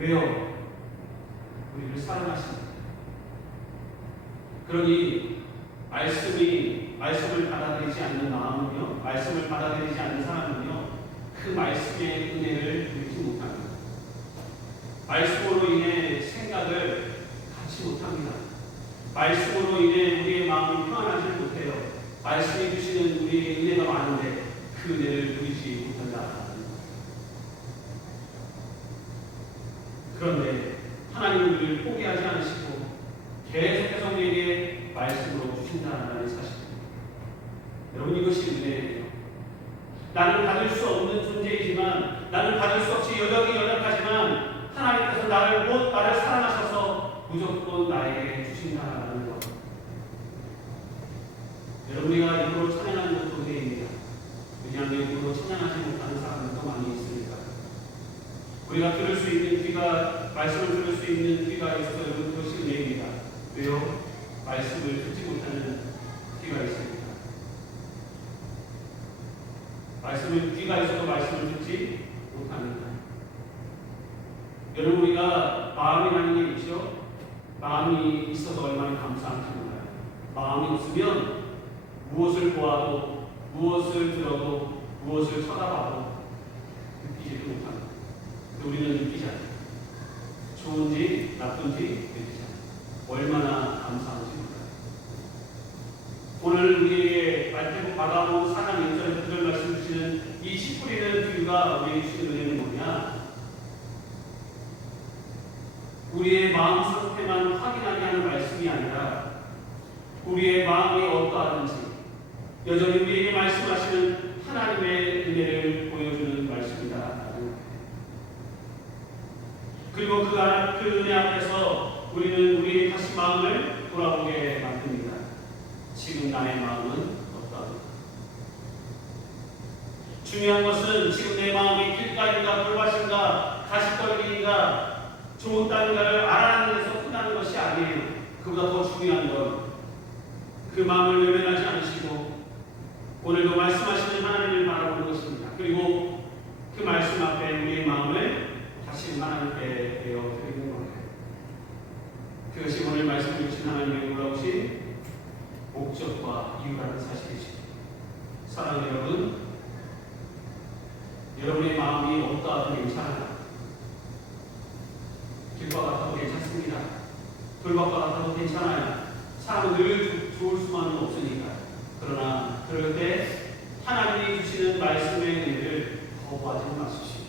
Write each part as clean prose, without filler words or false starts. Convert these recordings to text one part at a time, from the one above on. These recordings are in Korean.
왜요? 우리를 사랑하십니다. 그러니 말씀을 받아들이지 않는 마음은요, 말씀을 받아들이지 않는 사람은요, 그 말씀의 은혜를 누리지 못합니다. 말씀으로 인해 생각을 갖지 못합니다. 말씀으로 인해 우리의 마음이 평안하지 못해요. 말씀이 주시는 우리의 은혜가 많은데 그 은혜를 누리지 못한다. 그런데 하나님은 우리를 포기하지 않으시고 계속해서 우리에게 말씀으로 주신다는 사실입니다. 여러분, 이것이 은혜예요. 나는 받을 수 없는 존재이지만, 나는 받을 수 없이 여력이 연약하지만 하나님께서 나를 사랑하셔서 무조건 나에게 주신다는 것. 여러분, 우리가 입으로 찬양하는 것도 은혜입니다. 왜냐하면 입으로 찬양하지 못하는 사람들도 많이 있으니까. 우리가 들을 수 있는 귀가, 말씀을 들을 수 있는 귀가 있어서 여러분, 그것이 은혜입니다. 왜요? 말씀을 듣지 못하는 귀가 있습니다. 귀가 있어도 말씀을 듣지 못합니다. 여러분, 우리가 마음이라는 게 있죠? 마음이 있어서 얼마나 감사한지 몰라요. 마음이 없으면 무엇을 보아도, 무엇을 들어도, 무엇을 쳐다봐도 느끼지도 못합니다. 우리는 느끼지 않아요. 좋은지 나쁜지 느끼지 않아요. 얼마나 감사한지 몰라요. 오늘 우리에게 마가복음 4장 1절에서 그들 말씀 주시는 이 씨 뿌리는 교유가 우리에게 주시는 은혜는 뭐냐? 우리의 마음 상태만 확인하게 하는 말씀이 아니라 우리의 마음이 어떠하든지 여전히 우리에게 말씀하시는 하나님의 은혜를 보여주는 말씀이다. 그리고 그 은혜 앞에서 우리는 우리의 다시 마음을 돌아보게 만듭니다. 지금 나의 마음은 어떠하다. 중요한 것은 지금 내 마음이 길가인가 불밭인가 가시떨기인가 좋은 땅인가를 알아내는 데서 끝나는 것이 아니에요. 그보다 더 중요한 건 그 마음을 외면하지 않으시고 오늘도 말씀하시는 하나님을 바라보는 것입니다. 그리고 그 말씀 앞에 우리의 마음을 다시 하나님께 내어드리는 거예요. 그것이 오늘 말씀 주신 하나님의 놀라우신 목적과 이유라는 사실이죠. 사랑하는 여러분, 여러분의 마음이 어떠하든 괜찮아요. 길과 같아도 괜찮습니다. 돌밭과 같아도 괜찮아요. 사람은 늘 좋을 수만은 없으니까. 그러나 그럴 때 하나님이 주시는 말씀의 은혜를 거부하지 마십시오.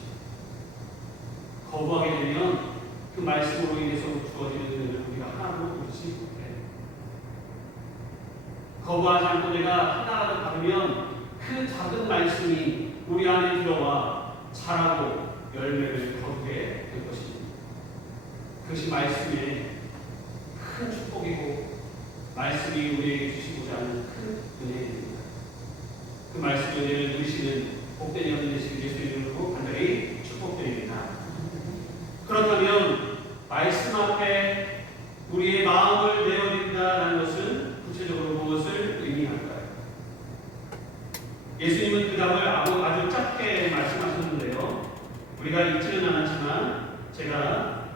거부하게 되면 그 말씀으로 인해서 주어지는 은혜를 우리가 하나도 누리지 못해요. 거부하지 않고 내가 하나라도 받으면 그 작은 말씀이 우리 안에 들어와 자라고 열매를 거두게 될 것입니다. 그것이 말씀의 큰 축복이고 말씀이 우리에게 주시고자 하는 큰 은혜입니다. 그 말씀의 은혜를 누리시는 복된 여러분 되시길 예수 이름으로 간절히 축복드립니다. 그렇다면 말씀 앞에 우리의 마음을 내어드린다는 것은 구체적으로 무엇을 의미할까요? 예수님은 그 답을 아주 짧게 말씀하셨는데요. 우리가 읽지는 않았지만 제가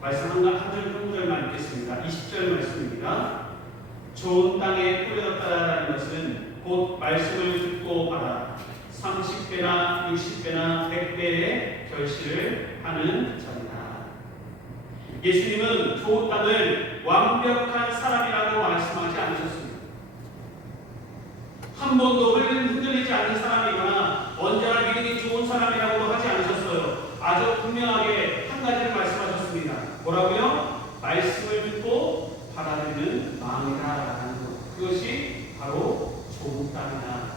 말씀 한 구절만 읽겠습니다. 20절 말씀입니다. 좋은 땅에 뿌려졌다는 것은 곧 말씀을 듣고 받아 30배나 60배나 100배의 결실을 하는 자입니다. 예수님은 좋은 땅을 완벽한 사람이라고 말씀하지 않으셨습니다. 한 번도 흔들리지 않는 사람이거나 언제나 믿음이 좋은 사람이라고 하지 않으셨어요. 아주 분명하게 한 가지를 말씀하셨습니다. 뭐라고요? 말씀을 듣고 받아들이는 마음이다라는 것. 그것이 바로 좋은 땅이다.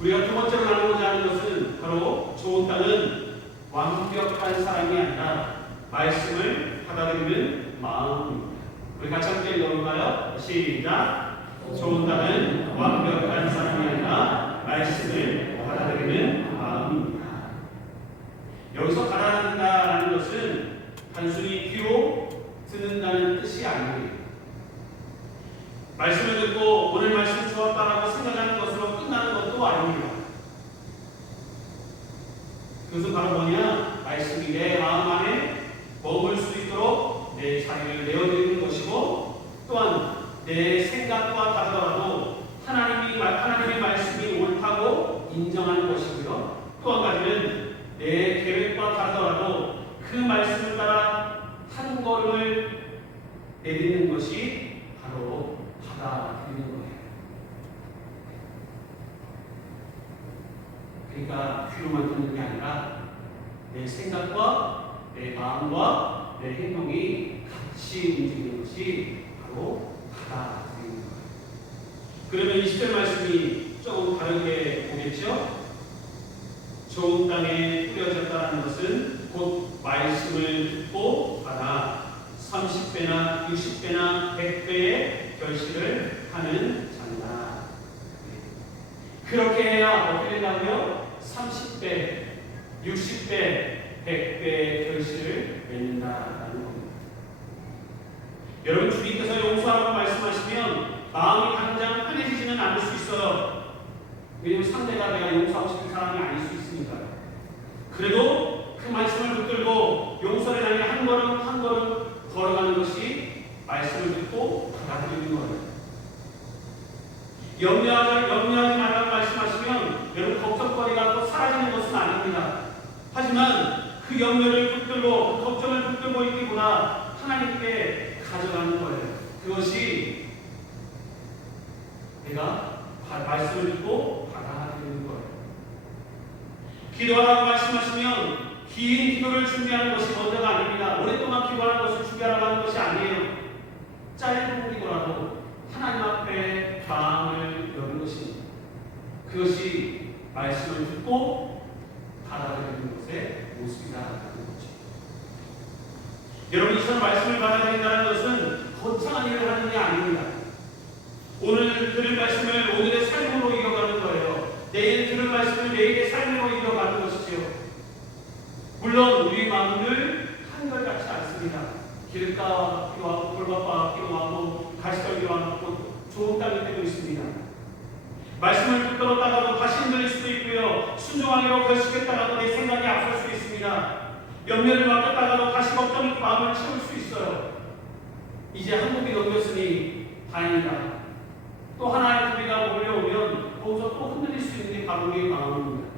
우리가 두 번째로 나누고자 하는 것은 바로 좋은 땅은 완벽한 사람이 아니라 말씀을 받아들이는 마음입니다. 우리 같이 함께 읽어볼까요? 시작! 좋은 땅은 완벽한 사람이 아니라 말씀을 받아들이는 마음입니다. 여기서 받아들인다라는 것은 단순히 귀로 듣는다는 뜻이 아니에요. 말씀을 듣고 오늘 말씀 좋았다라고 생각하는 것으로 끝나는 것도 아닙니다. 그것은 바로 뭐냐? 말씀이 내 마음 안에 머물 수 있도록 내 자리를 내어드리는 것이고, 또한 내 생각과 다르더라도 하나님의 말씀이 옳다고 인정하는 것이고요. 또 한 가지는 내 계획과 다르더라도 그 말씀을 따라 한 걸음을 내딛는 것이 바로 받아들이는 거예요. 그러니까 귀로만 듣는 게 아니라 내 생각과 내 마음과 내 행동이 같이 움직이는 것이 바로 받아들이는 거예요. 그러면 20절 말씀이 조금 다르게 보겠죠? 좋은 땅에 뿌려졌다는 것은 곧 말씀을 듣고 받아 30배나 60배나 100배의 결실을 하는 자다. 그렇게 해야 어떻게 된다고요? 30배, 60배, 100배의 결실을 맺는다라는 겁니다. 여러분, 주님께서 용서하라고 말씀하시면 마음이 당장 편해지지는 않을 수 있어요. 왜냐하면 상대가 내가 용서하고 싶은 사람이 아닐 수 있으니까요. 그래도 그 말씀을 붙들고 용서를 향해 한 걸음 한 걸음 걸어가는 것이 말씀을 듣고 받아들이는 거예요. 염려하지 말라고 말씀하시면 여러분 걱정거리가 또 사라지는 것은 아닙니다. 하지만 그 염려를 붙들고 그 걱정을 붙들고 있기보다 하나님께 가져가는 거예요. 그것이 내가 말씀을 듣고 받아들이는 거예요. 기도하라고 말씀하시면 긴 기도를 준비하는 것이 먼저가 아닙니다. 오랫동안 기도하는 것을 준비하라고 하는 것이 아니에요. 짧은 기도라도 하나님 앞에 마음을 여는 것입니다. 그것이 말씀을 듣고 받아들이는 것의 모습이라는 거죠. 여러분, 이처럼 말씀을 받아들인다는 것은 거창한 일을 하는 게 아닙니다. 오늘 들은 말씀을 오늘의 삶으로 이어가는 거예요. 내일 들은 말씀을 내일의 삶으로 이어가는 것이죠. 물론 우리 마음을 한결같지 않습니다. 길가 같기도 하고 돌밭 같기도 하고 가시떨기도 하고 좋은 땅일 때도 있습니다. 말씀을 붙들었다가도 다시 흔들릴 수도 있고요. 순종하기로 결심했다가도 내 생각이 앞설 수 있습니다. 염려를 맡겼다가도 다시 걱정이 마음을 채울 수 있어요. 이제 한국이 넘겼으니 다행이다. 또 하나의 소리가 몰려오면 거기서 또 흔들릴 수 있는 게 바로 우리의 마음입니다.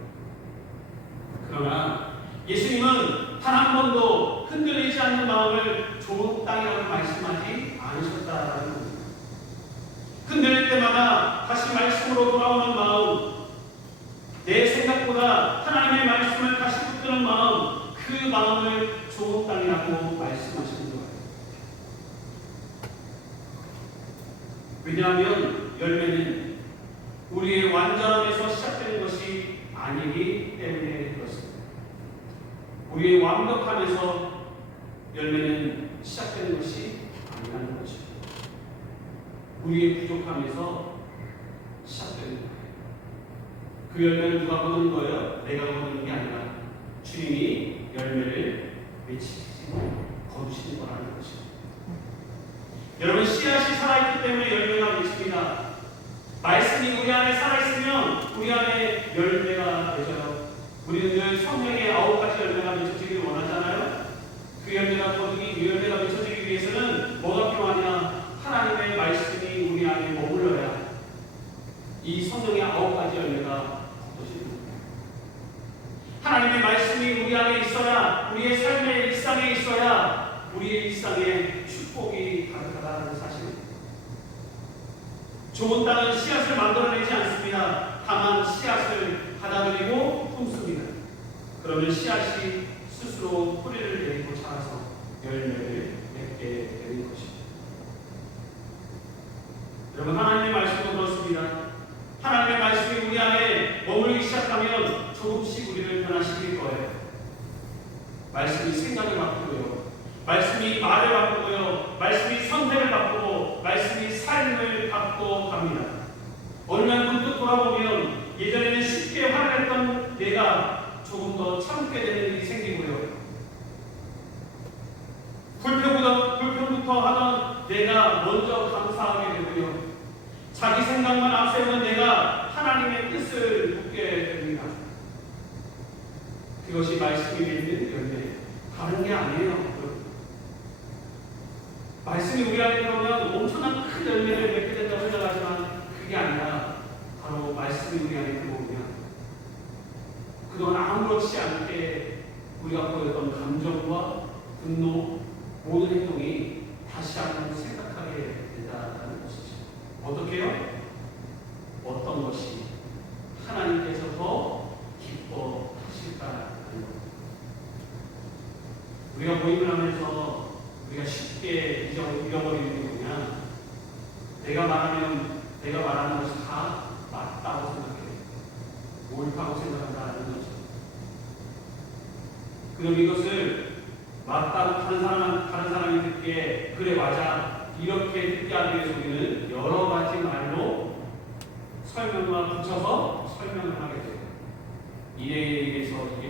그러나 예수님은 단 한 번도 흔들리지 않는 마음을 좋은 땅이라고 말씀하지 않으셨다라는 겁니다. 흔들릴 때마다 다시 말씀으로 돌아오는 마음, 내 생각보다 하나님의 말씀을 다시 붙드는 마음, 그 마음을 좋은 땅이라고 말씀하시는 거예요. 왜냐하면 열매는 우리의 완전함에서 시작되는 것이 아니기 때문에 그렇습니다. 우리의 완벽함에서 열매는 시작되는 것이 아니라는 것입니다. 우리의 부족함에서 시작되는 거예요. 그 열매를 누가 거두는 거예요? 내가 거두는 게 아니라 주님이 열매를 맺히시고 거두시는 거라는 것입니다. 여러분, 씨앗이 살아있기 때문에 열매가 맺힙니다. 말씀이 우리 안에 살아있으면 우리 안에 열매가 맺어요. 우리는 늘 성령의 9가지 열매가 맺혀지기를 원하잖아요. 그 열매가 열매가 맺혀지기 위해서는 뭐가 필요하냐? 하나님의 말씀이 우리 안에 머물러야 이 성령의 9가지 열매가 걷어지는 겁니다. 하나님의 말씀이 우리 안에 있어야, 우리의 삶의 일상에 있어야 우리의 일상에 축복이 가득하다는 사실입니다. 좋은 땅은 씨앗을 만들어내지 않습니다. 다만 씨앗을 받아들이고 품습니다. 그러면 씨앗이 스스로 뿌리를 내리고 자라서 열매를 맺게 되는 것입니다. 여러분, 하나님의 말씀도 그렇습니다. 하나님의 말씀이 우리 안에 머물기 시작하면 조금씩 우리를 변화시킬 거예요. 말씀이 생각을 바꾸고요. 말씀이 말을 바꾸고요. 말씀이 선택을 바꾸고 말씀이 삶을 바꿔 갑니다. 어느 날 문득 돌아보면 예전에는 쉽게 화를 했던 내가 조금 더 참게 되는 일이 생기고요. 불평부터 하던 내가 먼저 감사하게 되고요. 자기 생각만 앞세우는 내가 하나님의 뜻을 묻게 됩니다. 그것이 말씀이 맺는 열매. 다른 게 아니에요. 말씀이 우리 안에 들어오면 엄청난 큰 열매를 맺게 된다고 생각하지만 그게 아니라 바로 말씀이 우리 안에 들어오면 그동안 아무렇지 않게 우리가 보였던 감정과 분노, 모든 행동이 다시 한번 생각하게 된다는 것이죠. 어떻게 해요? 어떤 것이 하나님께서 더 기뻐하실까라는 것. 우리가 모임을 하면서 우리가 쉽게 잃어버리는 게 뭐냐? 내가 말하는 것이 다 맞다고 생각해. 옳다고 생각한다는 거죠. 그럼 이것을 맞다고 다른 사람이 듣기에 그래 맞아 이렇게 듣게 하기 위해서 우리는 여러 가지 말로 설명과 붙여서 설명을 하게 돼요. 이에 의해서 이게